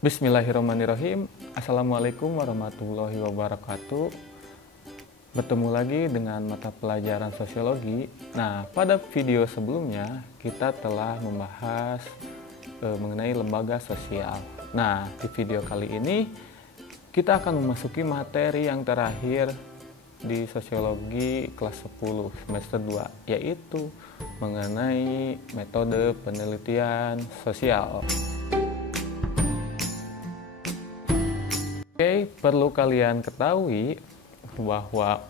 Bismillahirrahmanirrahim. Assalamualaikum warahmatullahi wabarakatuh. Bertemu lagi dengan mata pelajaran sosiologi. Nah, pada video sebelumnya kita telah membahas mengenai lembaga sosial. Nah, di video kali ini kita akan memasuki materi yang terakhir di sosiologi kelas 10 semester 2, yaitu mengenai metode penelitian sosial. Oke, perlu kalian ketahui bahwa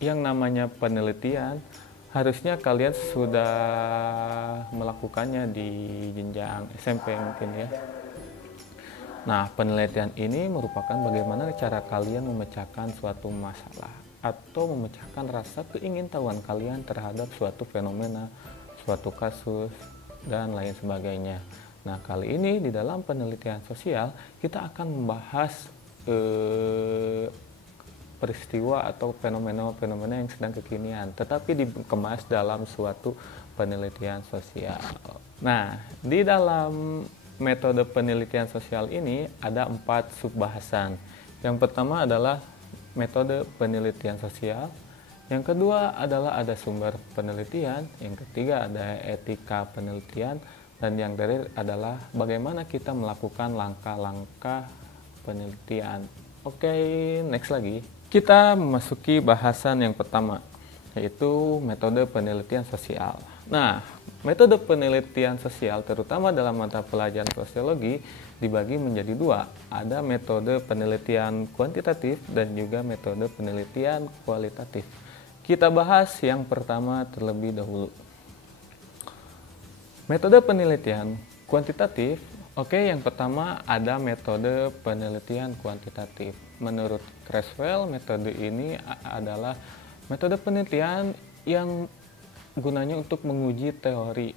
yang namanya penelitian harusnya kalian sudah melakukannya di jenjang SMP mungkin ya. Nah, penelitian ini merupakan bagaimana cara kalian memecahkan suatu masalah atau memecahkan rasa keingintahuan kalian terhadap suatu fenomena, suatu kasus, dan lain sebagainya. Nah, kali ini di dalam penelitian sosial kita akan membahas peristiwa atau fenomena-fenomena yang sedang kekinian, tetapi dikemas dalam suatu penelitian sosial. Nah, di dalam metode penelitian sosial ini ada 4 subbahasan. Yang pertama adalah metode penelitian sosial. Yang kedua adalah ada sumber penelitian. Yang ketiga ada etika penelitian. Dan yang terakhir adalah bagaimana kita melakukan langkah-langkah penelitian. Oke, next lagi. Kita memasuki bahasan yang pertama, yaitu metode penelitian sosial. Nah, metode penelitian sosial terutama dalam mata pelajaran sosiologi dibagi menjadi 2. Ada metode penelitian kuantitatif dan juga metode penelitian kualitatif. Kita bahas yang pertama terlebih dahulu. Metode penelitian kuantitatif, yang pertama ada metode penelitian kuantitatif. Menurut Creswell, metode ini adalah metode penelitian yang gunanya untuk menguji teori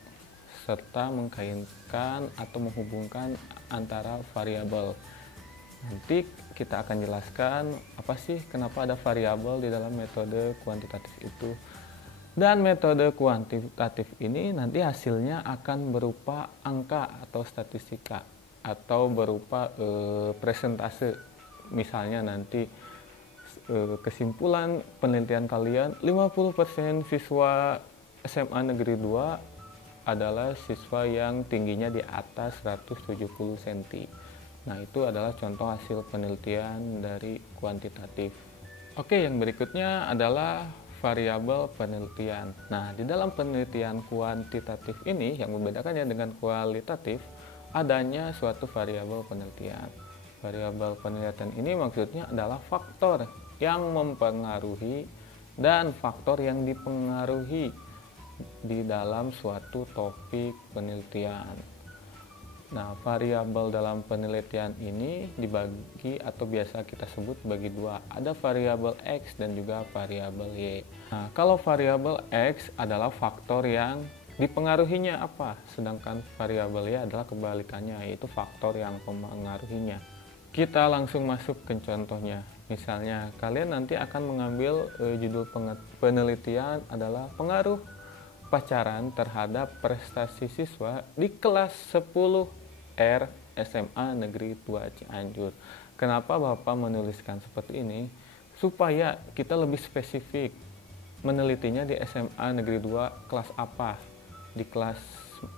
serta mengkaitkan atau menghubungkan antara variabel. Nanti kita akan jelaskan apa sih kenapa ada variabel di dalam metode kuantitatif itu. Dan metode kuantitatif ini nanti hasilnya akan berupa angka atau statistika atau berupa presentase. Misalnya nanti kesimpulan penelitian kalian 50% siswa SMA Negeri 2 adalah siswa yang tingginya di atas 170 cm. Nah, itu adalah contoh hasil penelitian dari kuantitatif. Oke, yang berikutnya adalah variabel penelitian. Nah, di dalam penelitian kuantitatif ini yang membedakannya dengan kualitatif adanya suatu variabel penelitian. Variabel penelitian ini maksudnya adalah faktor yang mempengaruhi dan faktor yang dipengaruhi di dalam suatu topik penelitian. Nah, variabel dalam penelitian ini dibagi atau biasa kita sebut bagi 2. Ada variabel X dan juga variabel Y. Nah, kalau variabel X adalah faktor yang dipengaruhinya apa, sedangkan variabel Y adalah kebalikannya, yaitu faktor yang mempengaruhinya. Kita langsung masuk ke contohnya. Misalnya, kalian nanti akan mengambil judul penelitian adalah pengaruh pacaran terhadap prestasi siswa di kelas 10 R SMA Negeri 2 Cianjur. Kenapa Bapak menuliskan seperti ini? Supaya kita lebih spesifik. Menelitinya di SMA Negeri 2 kelas apa? Di kelas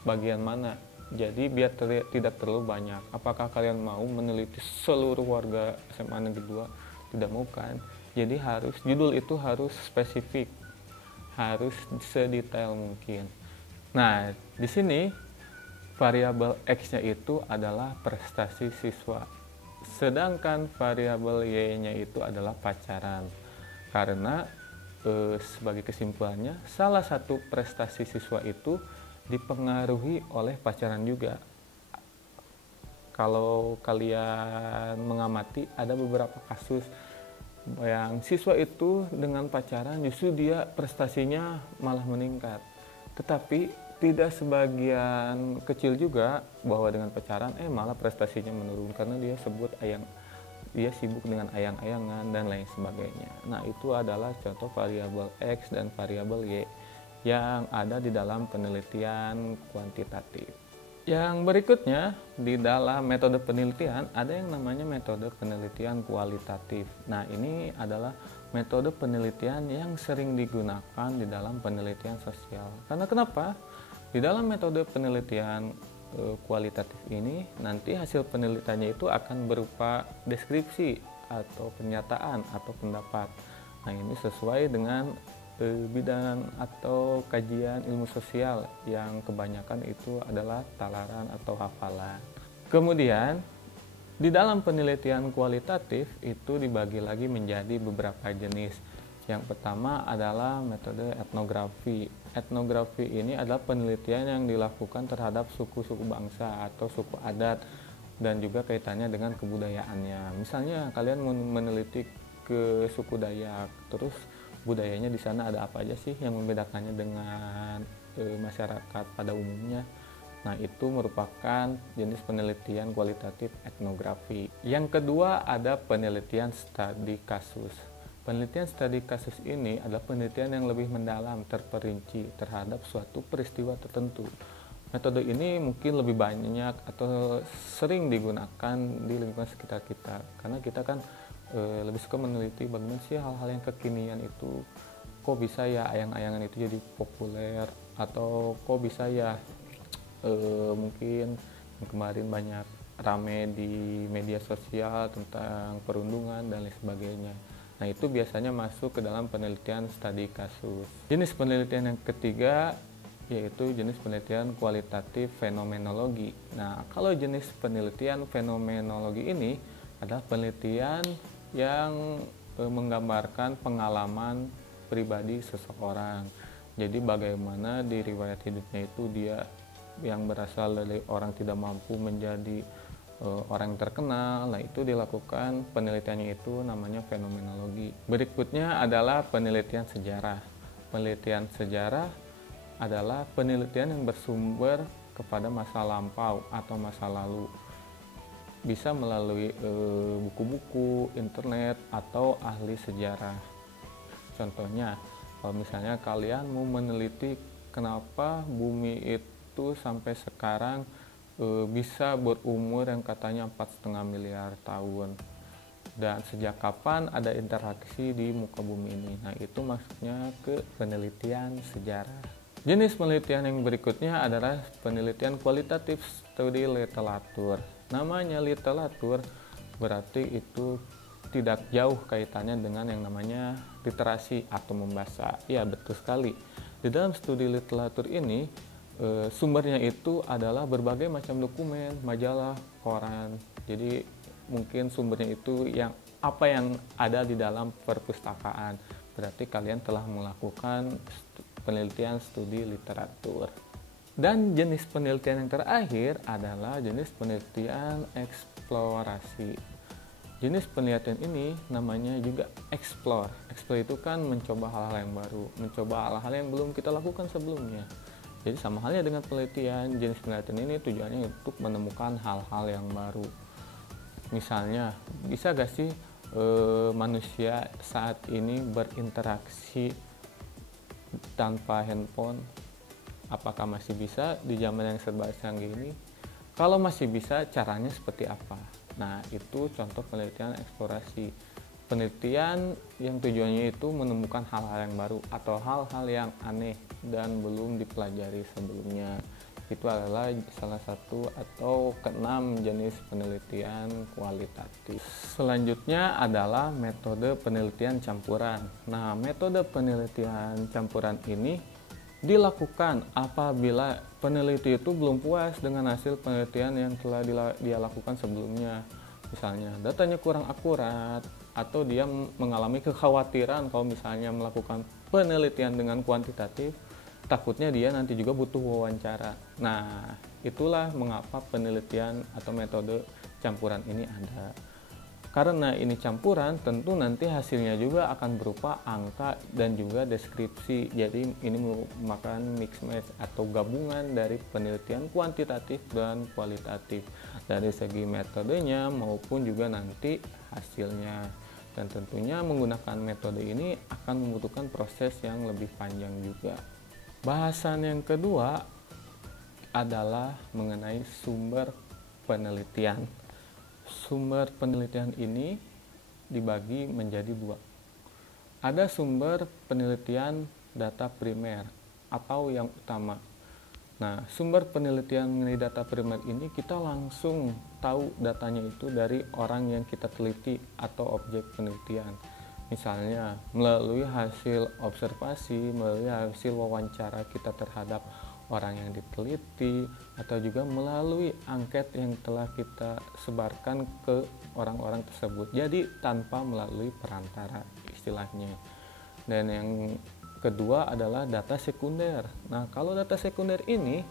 bagian mana? Jadi biar tidak terlalu banyak. Apakah kalian mau meneliti seluruh warga SMA Negeri 2? Tidak mau kan? Jadi judul itu harus spesifik. Harus sedetail mungkin. Nah, di sini variabel X-nya itu adalah prestasi siswa. Sedangkan variabel Y-nya itu adalah pacaran. Karena sebagai kesimpulannya, salah satu prestasi siswa itu dipengaruhi oleh pacaran juga. Kalau kalian mengamati, ada beberapa kasus yang siswa itu dengan pacaran justru dia prestasinya malah meningkat. Tetapi tidak sebagian kecil juga bahwa dengan pacaran malah prestasinya menurun karena dia sibuk dengan ayang-ayangan dan lain sebagainya. Nah, itu adalah contoh variabel X dan variabel Y yang ada di dalam penelitian kuantitatif. Yang berikutnya, di dalam metode penelitian ada yang namanya metode penelitian kualitatif. Nah, ini adalah metode penelitian yang sering digunakan di dalam penelitian sosial. Karena kenapa? Di dalam metode penelitian kualitatif ini, nanti hasil penelitiannya itu akan berupa deskripsi atau pernyataan atau pendapat. Nah, ini sesuai dengan bidang atau kajian ilmu sosial yang kebanyakan itu adalah talaran atau hafalan. Kemudian di dalam penelitian kualitatif itu dibagi lagi menjadi beberapa jenis. Yang pertama adalah metode etnografi. Etnografi ini adalah penelitian yang dilakukan terhadap suku-suku bangsa atau suku adat dan juga kaitannya dengan kebudayaannya. Misalnya kalian meneliti ke suku Dayak, terus budayanya di sana ada apa aja sih yang membedakannya dengan masyarakat pada umumnya. Nah, itu merupakan jenis penelitian kualitatif etnografi. Yang kedua ada penelitian studi kasus. Penelitian studi kasus ini adalah penelitian yang lebih mendalam, terperinci terhadap suatu peristiwa tertentu. Metode ini mungkin lebih banyak atau sering digunakan di lingkungan sekitar kita, karena kita kan lebih suka meneliti bagaimana sih hal-hal yang kekinian itu, kok bisa ya ayang-ayangan itu jadi populer, atau kok bisa ya mungkin yang kemarin banyak rame di media sosial tentang perundungan dan lain sebagainya. Nah, itu biasanya masuk ke dalam penelitian studi kasus. Jenis penelitian yang ketiga yaitu jenis penelitian kualitatif fenomenologi. Nah, kalau jenis penelitian fenomenologi ini adalah penelitian yang menggambarkan pengalaman pribadi seseorang. Jadi bagaimana di riwayat hidupnya itu dia yang berasal dari orang tidak mampu menjadi orang yang terkenal. Nah, itu dilakukan penelitiannya itu namanya fenomenologi. Berikutnya adalah penelitian sejarah. Penelitian sejarah adalah penelitian yang bersumber kepada masa lampau atau masa lalu. Bisa melalui buku-buku, internet, atau ahli sejarah. Contohnya, kalau misalnya kalian mau meneliti kenapa bumi itu sampai sekarang bisa berumur yang katanya 4,5 miliar tahun, dan sejak kapan ada interaksi di muka bumi ini. Nah, itu maksudnya ke penelitian sejarah. Jenis penelitian yang berikutnya adalah penelitian kualitatif studi literatur. Namanya literatur berarti itu tidak jauh kaitannya dengan yang namanya literasi atau membaca. Ya, betul sekali. Di dalam studi literatur ini sumbernya itu adalah berbagai macam dokumen, majalah, koran. Jadi mungkin sumbernya itu yang apa yang ada di dalam perpustakaan. Berarti kalian telah melakukan penelitian studi literatur. Dan jenis penelitian yang terakhir adalah jenis penelitian eksplorasi. Jenis penelitian ini namanya juga explore. Explore itu kan mencoba hal-hal yang baru, mencoba hal-hal yang belum kita lakukan sebelumnya. Jadi sama halnya dengan penelitian, jenis penelitian ini tujuannya untuk menemukan hal-hal yang baru. Misalnya, bisa gak sih manusia saat ini berinteraksi tanpa handphone? Apakah masih bisa di zaman yang serba canggih ini? Kalau masih bisa, caranya seperti apa? Nah, itu contoh penelitian eksplorasi. Penelitian yang tujuannya itu menemukan hal-hal yang baru atau hal-hal yang aneh dan belum dipelajari sebelumnya. Itu adalah salah satu atau keenam jenis penelitian kualitatif. Selanjutnya adalah metode penelitian campuran. Nah, metode penelitian campuran ini dilakukan apabila peneliti itu belum puas dengan hasil penelitian yang telah dia lakukan sebelumnya. Misalnya datanya kurang akurat, atau dia mengalami kekhawatiran kalau misalnya melakukan penelitian dengan kuantitatif, takutnya dia nanti juga butuh wawancara. Nah, itulah mengapa penelitian atau metode campuran ini ada. Karena ini campuran, tentu nanti hasilnya juga akan berupa angka dan juga deskripsi. Jadi ini merupakan mix match atau gabungan dari penelitian kuantitatif dan kualitatif dari segi metodenya maupun juga nanti hasilnya. Dan tentunya menggunakan metode ini akan membutuhkan proses yang lebih panjang juga. Bahasan yang kedua adalah mengenai sumber penelitian. Sumber penelitian ini dibagi menjadi dua. Ada sumber penelitian data primer atau yang utama. Nah, sumber penelitian mengenai data primer ini kita langsung tahu datanya itu dari orang yang kita teliti atau objek penelitian. Misalnya melalui hasil observasi, melalui hasil wawancara kita terhadap orang yang diteliti, atau juga melalui angket yang telah kita sebarkan ke orang-orang tersebut. Jadi tanpa melalui perantara istilahnya. Dan yang kedua adalah data sekunder. Nah, kalau data sekunder ini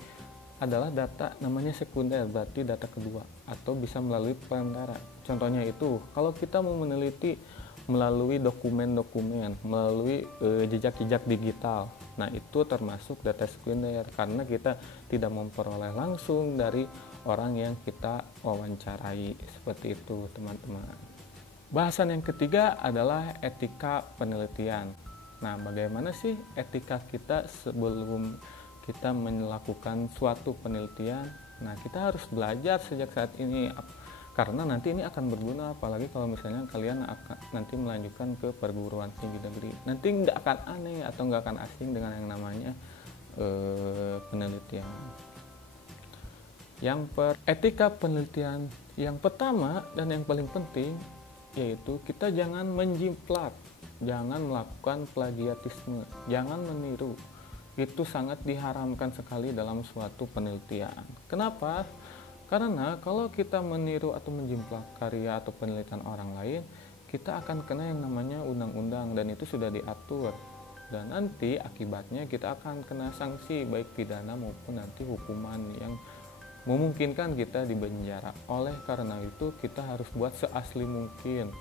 adalah data namanya sekunder, berarti data kedua atau bisa melalui perantara. Contohnya itu, kalau kita mau meneliti melalui dokumen-dokumen, melalui jejak-jejak digital. Nah, itu termasuk data sekunder karena kita tidak memperoleh langsung dari orang yang kita wawancarai. Seperti itu, teman-teman. Bahasan yang ketiga adalah etika penelitian. Nah, bagaimana sih etika kita sebelum kita melakukan suatu penelitian? Nah, kita harus belajar sejak saat ini karena nanti ini akan berguna, apalagi kalau misalnya kalian akan nanti melanjutkan ke perguruan tinggi negeri. Nanti nggak akan aneh atau nggak akan asing dengan yang namanya penelitian. Etika penelitian yang pertama dan yang paling penting yaitu kita jangan menjiplak, jangan melakukan plagiatisme, jangan meniru. Itu sangat diharamkan sekali dalam suatu penelitian. Kenapa? Karena kalau kita meniru atau menjiplak karya atau penelitian orang lain, kita akan kena yang namanya undang-undang dan itu sudah diatur. Dan nanti akibatnya kita akan kena sanksi baik pidana maupun nanti hukuman yang memungkinkan kita dipenjara. Oleh karena itu kita harus buat seasli mungkin,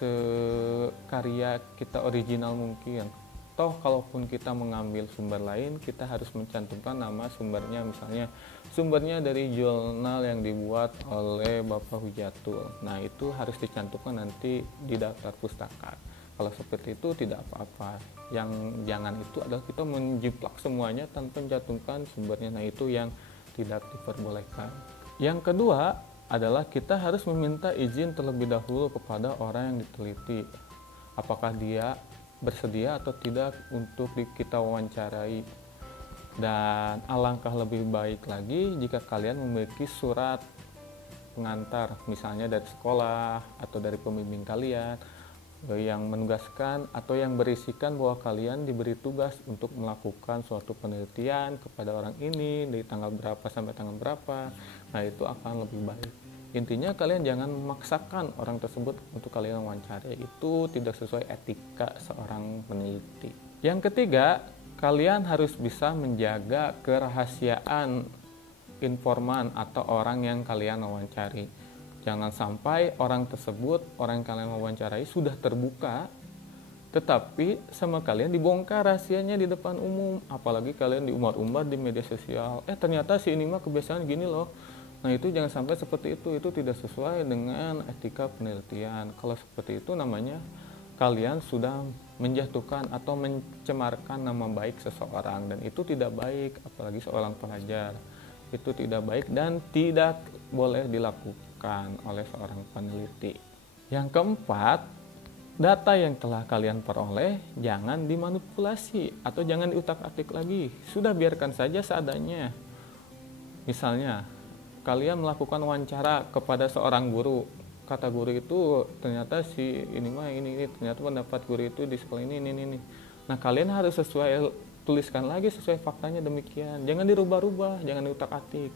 sekarya kita original mungkin. Toh kalaupun kita mengambil sumber lain, kita harus mencantumkan nama sumbernya, misalnya sumbernya dari jurnal yang dibuat oleh Bapak Hujatul. Nah, itu harus dicantumkan nanti di daftar pustaka. Kalau seperti itu tidak apa-apa. Yang jangan itu adalah kita menjiplak semuanya tanpa mencantumkan sumbernya. Nah, itu yang tidak diperbolehkan. Yang kedua adalah kita harus meminta izin terlebih dahulu kepada orang yang diteliti. Apakah dia bersedia atau tidak untuk kita wawancarai. Dan alangkah lebih baik lagi jika kalian memiliki surat pengantar, misalnya dari sekolah atau dari pembimbing kalian yang menugaskan atau yang berisikan bahwa kalian diberi tugas untuk melakukan suatu penelitian kepada orang ini dari tanggal berapa sampai tanggal berapa. Nah, itu akan lebih baik. Intinya kalian jangan memaksakan orang tersebut untuk kalian wawancara. Itu tidak sesuai etika seorang peneliti. Yang ketiga, kalian harus bisa menjaga kerahasiaan informan atau orang yang kalian wawancari. Jangan sampai orang tersebut, orang yang kalian wawancarai sudah terbuka, tetapi sama kalian dibongkar rahasianya di depan umum. Apalagi kalian diumbar-umbar di media sosial. Ternyata si ini mah kebiasaan gini loh. Nah, itu jangan sampai seperti itu tidak sesuai dengan etika penelitian. Kalau seperti itu namanya kalian sudah menjatuhkan atau mencemarkan nama baik seseorang dan itu tidak baik, apalagi seorang pelajar. Itu tidak baik dan tidak boleh dilakukan oleh seorang peneliti. Yang keempat, data yang telah kalian peroleh jangan dimanipulasi atau jangan diutak-atik lagi. Sudah biarkan saja seadanya. Misalnya, kalian melakukan wawancara kepada seorang guru, kata guru itu ternyata si ini ternyata pendapat guru itu di sekolah ini. Nah, kalian harus tuliskan lagi sesuai faktanya demikian, jangan dirubah-rubah, jangan diutak-atik.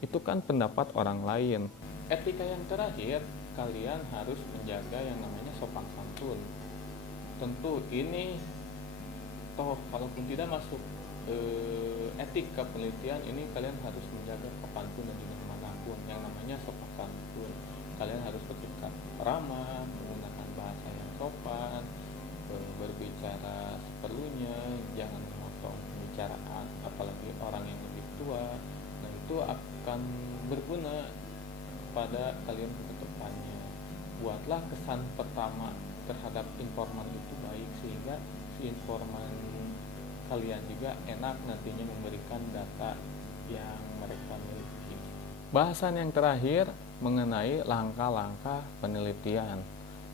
Itu kan pendapat orang lain. Etika yang terakhir, kalian harus menjaga yang namanya sopan santun. Tentu ini toh kalaupun tidak masuk etika penelitian ini, kalian harus menjaga kepantun dan juga kemanapun yang namanya sopan santun. Kalian harus bersikap ramah, menggunakan bahasa yang sopan, berbicara seperlunya, jangan memotong pembicaraan apalagi orang yang lebih tua. Nah, itu akan berguna pada kalian ke depannya. Buatlah kesan pertama terhadap informan itu baik sehingga si informan kalian juga enak nantinya memberikan data yang mereka miliki. Bahasan yang terakhir mengenai langkah-langkah penelitian.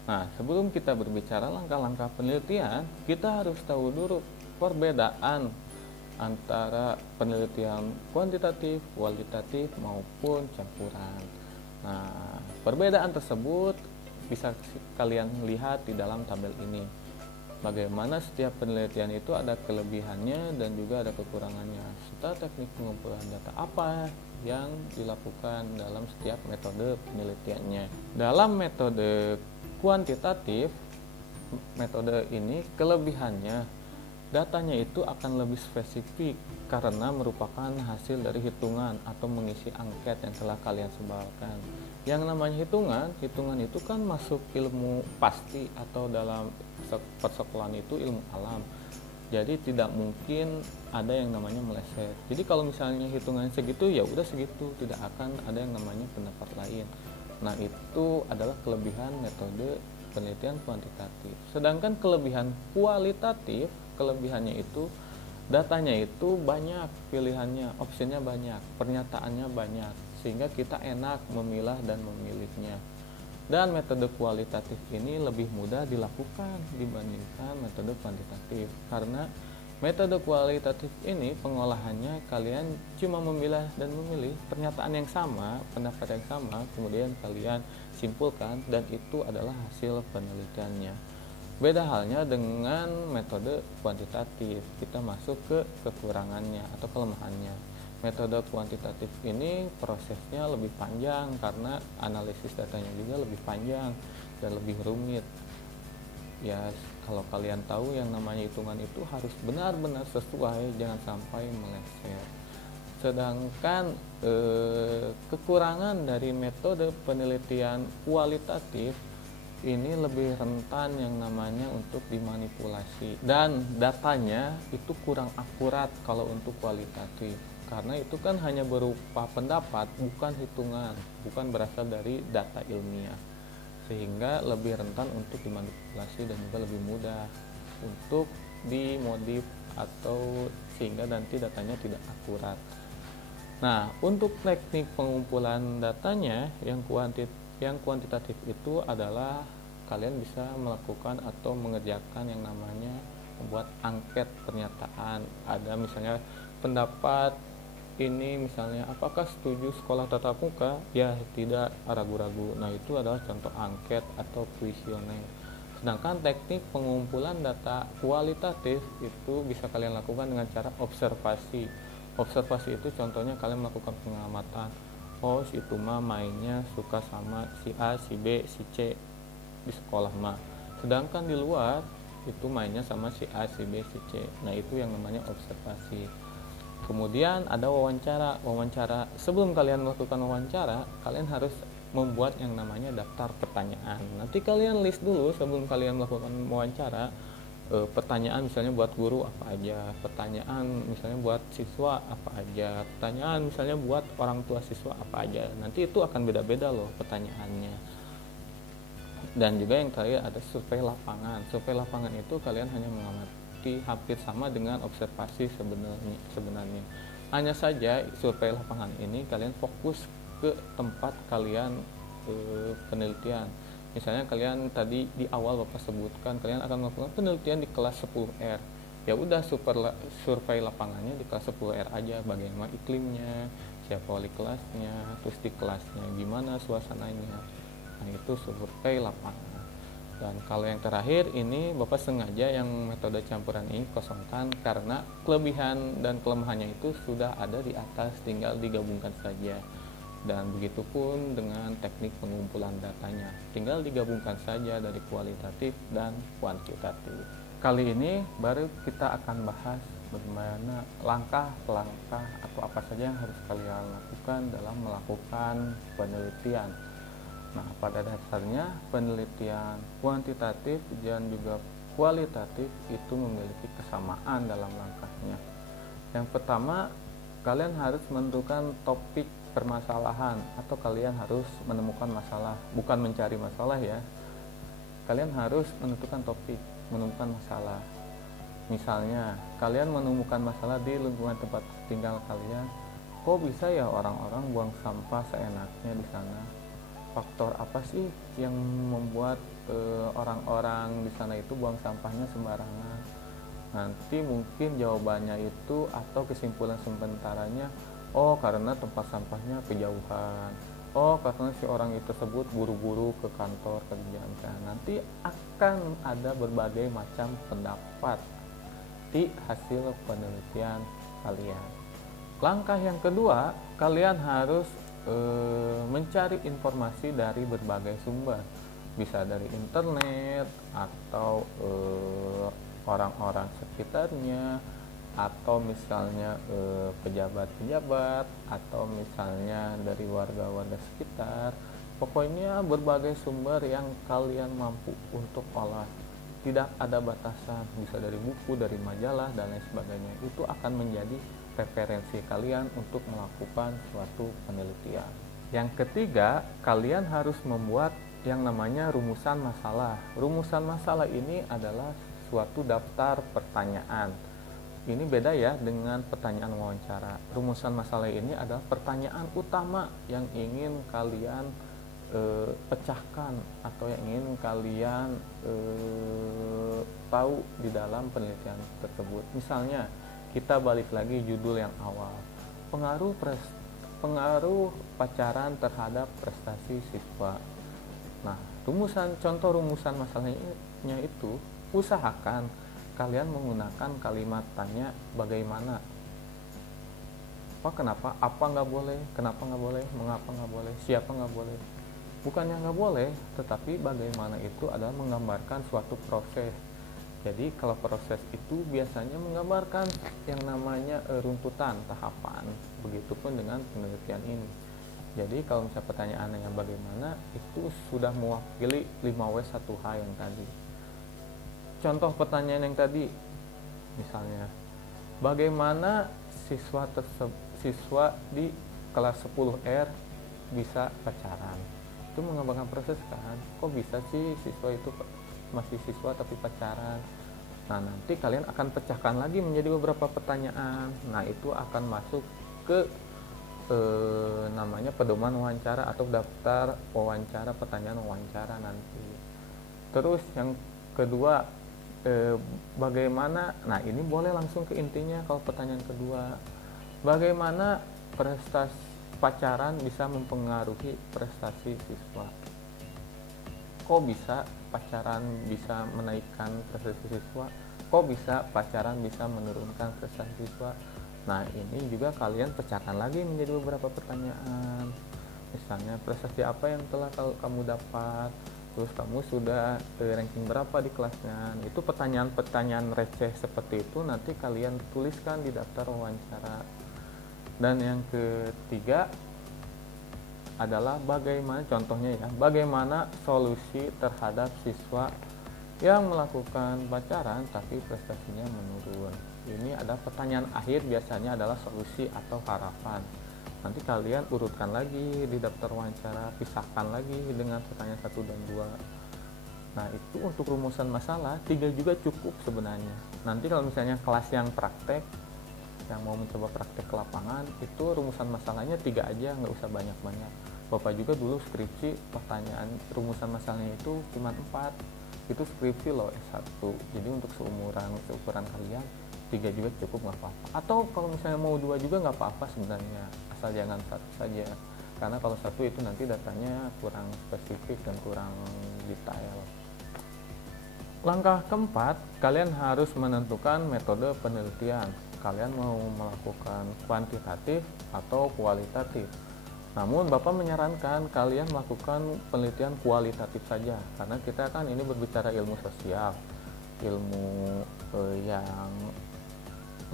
Nah, sebelum kita berbicara langkah-langkah penelitian, kita harus tahu dulu perbedaan antara penelitian kuantitatif, kualitatif, maupun campuran. Nah, perbedaan tersebut bisa kalian lihat di dalam tabel ini. Bagaimana setiap penelitian itu ada kelebihannya dan juga ada kekurangannya, serta teknik pengumpulan data apa yang dilakukan dalam setiap metode penelitiannya. Dalam metode kuantitatif, metode ini kelebihannya datanya itu akan lebih spesifik karena merupakan hasil dari hitungan atau mengisi angket yang telah kalian sebarkan. Yang namanya hitungan itu kan masuk ilmu pasti atau dalam persekolahan itu ilmu alam. Jadi tidak mungkin ada yang namanya meleset. Jadi kalau misalnya hitungannya segitu, ya udah segitu, tidak akan ada yang namanya pendapat lain. Nah, itu adalah kelebihan metode penelitian kuantitatif. Sedangkan kelebihan kualitatif, kelebihannya itu datanya itu banyak pilihannya, opsinya banyak, pernyataannya banyak, sehingga kita enak memilah dan memilihnya. Dan metode kualitatif ini lebih mudah dilakukan dibandingkan metode kuantitatif, karena metode kualitatif ini pengolahannya kalian cuma memilah dan memilih pernyataan yang sama, pendapat yang sama, kemudian kalian simpulkan dan itu adalah hasil penelitiannya. Beda halnya dengan metode kuantitatif, kita masuk ke kekurangannya atau kelemahannya. Metode kuantitatif ini prosesnya lebih panjang karena analisis datanya juga lebih panjang dan lebih rumit. Ya, kalau kalian tahu yang namanya hitungan itu harus benar-benar sesuai, jangan sampai meleset. Sedangkan kekurangan dari metode penelitian kualitatif ini lebih rentan yang namanya untuk dimanipulasi dan datanya itu kurang akurat kalau untuk kualitatif, karena itu kan hanya berupa pendapat, bukan hitungan, bukan berasal dari data ilmiah, sehingga lebih rentan untuk dimanipulasi dan juga lebih mudah untuk dimodif atau sehingga nanti datanya tidak akurat. Nah, untuk teknik pengumpulan datanya yang kuantitatif itu adalah kalian bisa melakukan atau mengerjakan yang namanya membuat angket pernyataan. Ada misalnya pendapat ini, misalnya apakah setuju sekolah tatap muka? Ya, tidak, ragu-ragu. Nah, itu adalah contoh angket atau kuesioner. Sedangkan teknik pengumpulan data kualitatif itu bisa kalian lakukan dengan cara observasi. Observasi itu contohnya kalian melakukan pengamatan. Oh, si itu mah mainnya suka sama si A, si B, si C di sekolah mah. Sedangkan di luar itu mainnya sama si A, si B, si C. Nah, itu yang namanya observasi. Kemudian ada wawancara. Sebelum kalian melakukan wawancara, kalian harus membuat yang namanya daftar pertanyaan. Nanti kalian list dulu sebelum kalian melakukan wawancara. Pertanyaan misalnya buat guru apa aja, pertanyaan misalnya buat siswa apa aja, pertanyaan misalnya buat orang tua siswa apa aja. Nanti itu akan beda-beda loh pertanyaannya. Dan juga yang terakhir ada survei lapangan. Survei lapangan itu kalian hanya mengamati hampir sama dengan observasi sebenarnya. Hanya saja survei lapangan ini kalian fokus ke tempat kalian penelitian. Misalnya kalian tadi di awal Bapak sebutkan kalian akan melakukan penelitian di kelas 10R. Ya udah, survei lapangannya di kelas 10R aja, bagaimana iklimnya, siapa wali kelasnya, terus di kelasnya gimana suasananya. Nah, itu survei lapangan. Dan kalau yang terakhir ini Bapak sengaja yang metode campuran ini kosongkan karena kelebihan dan kelemahannya itu sudah ada di atas, tinggal digabungkan saja. Dan begitupun dengan teknik pengumpulan datanya, tinggal digabungkan saja dari kualitatif dan kuantitatif. Kali ini baru kita akan bahas bagaimana langkah-langkah atau apa saja yang harus kalian lakukan dalam melakukan penelitian. Nah, pada dasarnya penelitian kuantitatif dan juga kualitatif itu memiliki kesamaan dalam langkahnya. Yang pertama, kalian harus menentukan topik permasalahan atau kalian harus menemukan masalah, bukan mencari masalah ya. Kalian harus menentukan topik, menemukan masalah. Misalnya, kalian menemukan masalah di lingkungan tempat tinggal kalian, kok bisa ya orang-orang buang sampah seenaknya di sana? Faktor apa sih yang membuat orang-orang di sana itu buang sampahnya sembarangan? Nanti mungkin jawabannya itu atau kesimpulan sementaranya, oh karena tempat sampahnya kejauhan, oh karena si orang itu tersebut buru-buru ke kantor kerjaan. Nanti akan ada berbagai macam pendapat di hasil penelitian kalian. Langkah yang kedua, kalian harus mencari informasi dari berbagai sumber, bisa dari internet atau orang-orang sekitarnya, atau misalnya pejabat-pejabat, atau misalnya dari warga-warga sekitar. Pokoknya berbagai sumber yang kalian mampu untuk olah, tidak ada batasan, bisa dari buku, dari majalah, dan lain sebagainya. Itu akan menjadi referensi kalian untuk melakukan suatu penelitian. Yang ketiga, kalian harus membuat yang namanya rumusan masalah. Rumusan masalah ini adalah suatu daftar pertanyaan. Ini beda ya dengan pertanyaan wawancara. Rumusan masalah ini adalah pertanyaan utama yang ingin kalian pecahkan atau yang ingin kalian tahu di dalam penelitian tersebut. Misalnya, kita balik lagi judul yang awal, pengaruh pacaran terhadap prestasi siswa. Nah, contoh rumusan masalahnya itu, usahakan kalian menggunakan kalimat tanya bagaimana. Kenapa? Apa nggak boleh? Kenapa nggak boleh? Mengapa nggak boleh? Siapa nggak boleh? Bukannya nggak boleh, tetapi bagaimana itu adalah menggambarkan suatu proses. Jadi kalau proses itu biasanya menggambarkan yang namanya runtutan tahapan. Begitupun dengan penelitian ini. Jadi kalau misalnya pertanyaannya yang bagaimana, itu sudah mewakili 5W1H yang tadi. Contoh pertanyaan yang tadi, misalnya, bagaimana siswa di kelas 10R bisa pacaran? Itu menggambarkan proses kan. Kok bisa sih siswa itu masih siswa tapi pacaran? Nah, nanti kalian akan pecahkan lagi menjadi beberapa pertanyaan. Nah, itu akan masuk ke namanya pedoman wawancara atau daftar wawancara, pertanyaan wawancara nanti. Terus yang kedua, bagaimana, nah ini boleh langsung ke intinya. Kalau pertanyaan kedua, bagaimana prestasi pacaran bisa mempengaruhi prestasi siswa? Kok bisa pacaran bisa menaikkan prestasi siswa? Kok bisa pacaran bisa menurunkan prestasi siswa? Nah, ini juga kalian pecahkan lagi menjadi beberapa pertanyaan. Misalnya, prestasi apa yang telah kamu dapat? Terus kamu sudah ranking berapa di kelasnya? Itu pertanyaan-pertanyaan receh seperti itu nanti kalian tuliskan di daftar wawancara. Dan yang ketiga adalah bagaimana, contohnya ya, bagaimana solusi terhadap siswa yang melakukan pacaran tapi prestasinya menurun. Ini ada pertanyaan akhir, biasanya adalah solusi atau harapan. Nanti kalian urutkan lagi di daftar wawancara, pisahkan lagi dengan pertanyaan 1 dan 2. Nah, itu untuk rumusan masalah, 3 juga cukup sebenarnya. Nanti kalau misalnya kelas yang praktek, yang mau mencoba praktek ke lapangan, itu rumusan masalahnya 3 aja, nggak usah banyak-banyak. Bapak juga dulu skripsi, pertanyaan rumusan masalahnya itu cuma 4. Itu skripsi loh S1. Jadi untuk seukuran kalian, 3 juga cukup, nggak apa-apa. Atau kalau misalnya mau 2 juga nggak apa-apa sebenarnya, asal jangan 1 saja. Karena kalau 1 itu nanti datanya kurang spesifik dan kurang detail. Langkah keempat, kalian harus menentukan metode penelitian. Kalian mau melakukan kuantitatif atau kualitatif. Namun Bapak menyarankan kalian melakukan penelitian kualitatif saja, karena kita kan ini berbicara ilmu sosial, ilmu yang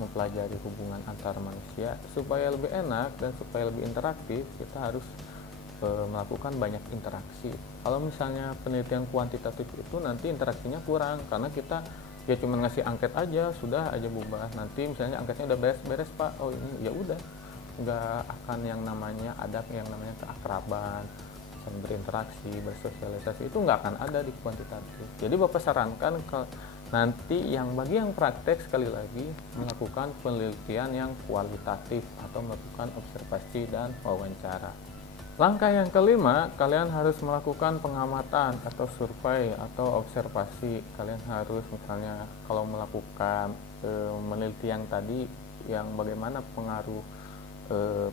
mempelajari hubungan antar manusia. Supaya lebih enak dan supaya lebih interaktif, kita harus melakukan banyak interaksi. Kalau misalnya penelitian kuantitatif itu nanti interaksinya kurang, karena kita ya cuma ngasih angket aja, sudah aja bubar. Nanti misalnya angketnya udah beres-beres Pak, oh ini ya udah, nggak akan yang namanya ada yang namanya keakraban, berinteraksi, bersosialisasi, itu nggak akan ada di kuantitatif. Jadi Bapak sarankan Nanti bagi yang praktek, sekali lagi melakukan penelitian yang kualitatif atau melakukan observasi dan wawancara. Langkah yang kelima, kalian harus melakukan pengamatan atau survei atau observasi. Kalian harus misalnya kalau melakukan penelitian tadi yang bagaimana pengaruh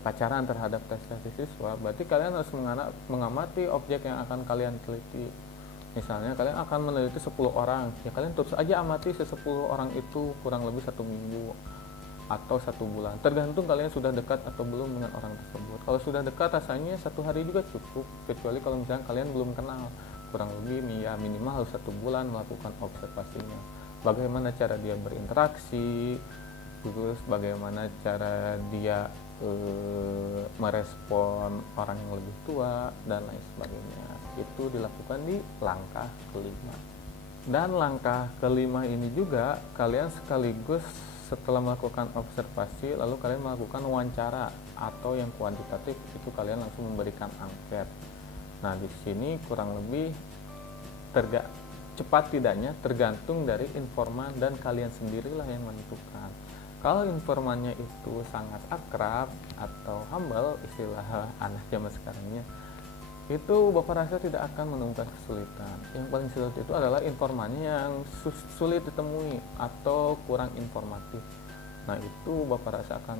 pacaran terhadap prestasi siswa, berarti kalian harus mengamati objek yang akan kalian teliti. Misalnya kalian akan meneliti 10 orang, ya kalian terus aja amati 10 orang itu kurang lebih 1 minggu atau 1 bulan, tergantung kalian sudah dekat atau belum dengan orang tersebut. Kalau sudah dekat, rasanya 1 hari juga cukup, kecuali kalau misalnya kalian belum kenal, kurang lebih ya minimal harus 1 bulan melakukan observasinya. Bagaimana cara dia berinteraksi, terus bagaimana cara dia merespon orang yang lebih tua dan lain sebagainya. Itu dilakukan di langkah kelima. Dan langkah kelima ini juga kalian sekaligus setelah melakukan observasi, lalu kalian melakukan wawancara atau yang kuantitatif, itu kalian langsung memberikan angket. Nah, di sini kurang lebih cepat tidaknya tergantung dari informan dan kalian sendirilah yang menentukan. Kalau informannya itu sangat akrab atau humble, istilah anak zaman sekarangnya, itu Bapak rasa tidak akan menemukan kesulitan. Yang paling sulit itu adalah informannya yang sulit ditemui atau kurang informatif. Nah, itu Bapak rasa akan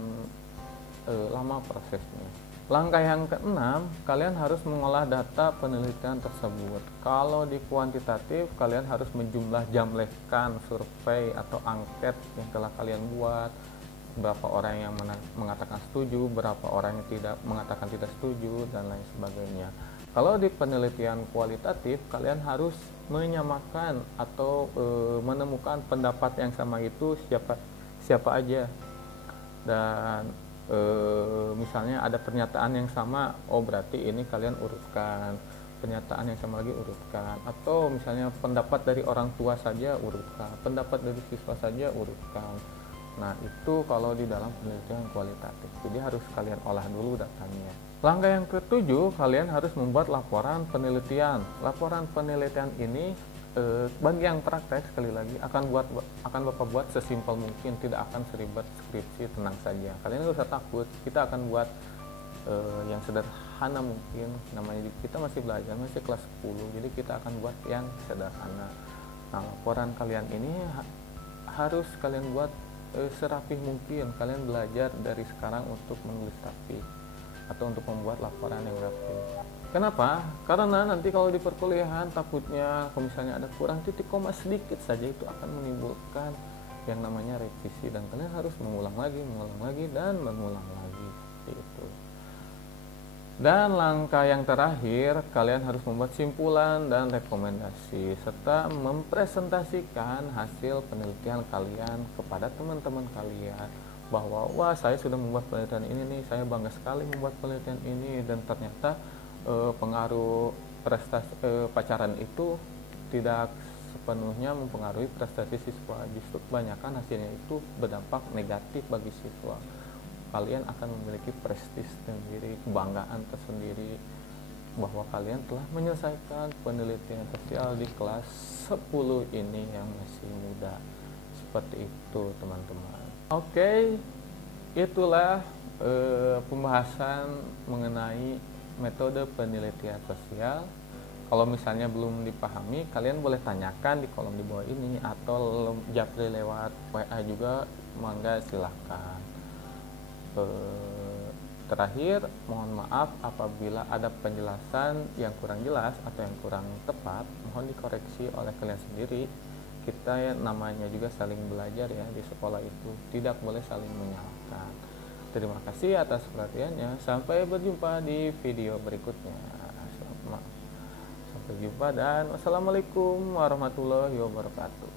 lama prosesnya. Langkah yang keenam, kalian harus mengolah data penelitian tersebut. Kalau di kuantitatif, kalian harus menjumlah jamlehkan survei atau angket yang telah kalian buat. Berapa orang yang mengatakan setuju, berapa orang yang tidak mengatakan tidak setuju, dan lain sebagainya. Kalau di penelitian kualitatif, kalian harus menyamakan atau menemukan pendapat yang sama itu siapa aja. Dan misalnya ada pernyataan yang sama, oh berarti ini kalian urutkan, pernyataan yang sama lagi urutkan, atau misalnya pendapat dari orang tua saja urutkan, pendapat dari siswa saja urutkan. Nah, itu kalau di dalam penelitian kualitatif, jadi harus kalian olah dulu datanya. Langkah yang ketujuh, kalian harus membuat laporan penelitian. Laporan penelitian ini bagi yang praktek, sekali lagi akan Bapak buat sesimpel mungkin, tidak akan seribet skripsi, tenang saja. Kalian nggak usah takut, kita akan buat yang sederhana mungkin. Namanya kita masih belajar, masih kelas 10, jadi kita akan buat yang sederhana. Nah, laporan kalian ini harus kalian buat serapih mungkin. Kalian belajar dari sekarang untuk menulis rapih atau untuk membuat laporan yang rapi. Kenapa? Karena nanti kalau di perkuliahan takutnya kalau misalnya ada kurang titik koma sedikit saja, itu akan menimbulkan yang namanya revisi, dan kalian harus mengulang lagi, dan mengulang lagi seperti itu. Dan langkah yang terakhir, kalian harus membuat simpulan dan rekomendasi serta mempresentasikan hasil penelitian kalian kepada teman-teman kalian, bahwa wah, saya sudah membuat penelitian ini nih, saya bangga sekali membuat penelitian ini, dan ternyata pengaruh prestasi pacaran itu tidak sepenuhnya mempengaruhi prestasi siswa, justru kebanyakan hasilnya itu berdampak negatif bagi siswa. Kalian akan memiliki prestis sendiri, kebanggaan tersendiri bahwa kalian telah menyelesaikan penelitian sosial di kelas 10 ini yang masih muda. Seperti itu, teman-teman. Oke, itulah pembahasan mengenai metode penelitian sosial. Kalau misalnya belum dipahami, kalian boleh tanyakan di kolom di bawah ini, atau japri lewat WA juga, mangga silahkan. Terakhir, mohon maaf apabila ada penjelasan yang kurang jelas atau yang kurang tepat, mohon dikoreksi oleh kalian sendiri. Kita namanya juga saling belajar ya di sekolah itu, tidak boleh saling menyalahkan. Terima kasih atas perhatiannya. Sampai berjumpa di video berikutnya. Sampai jumpa dan wassalamualaikum warahmatullahi wabarakatuh.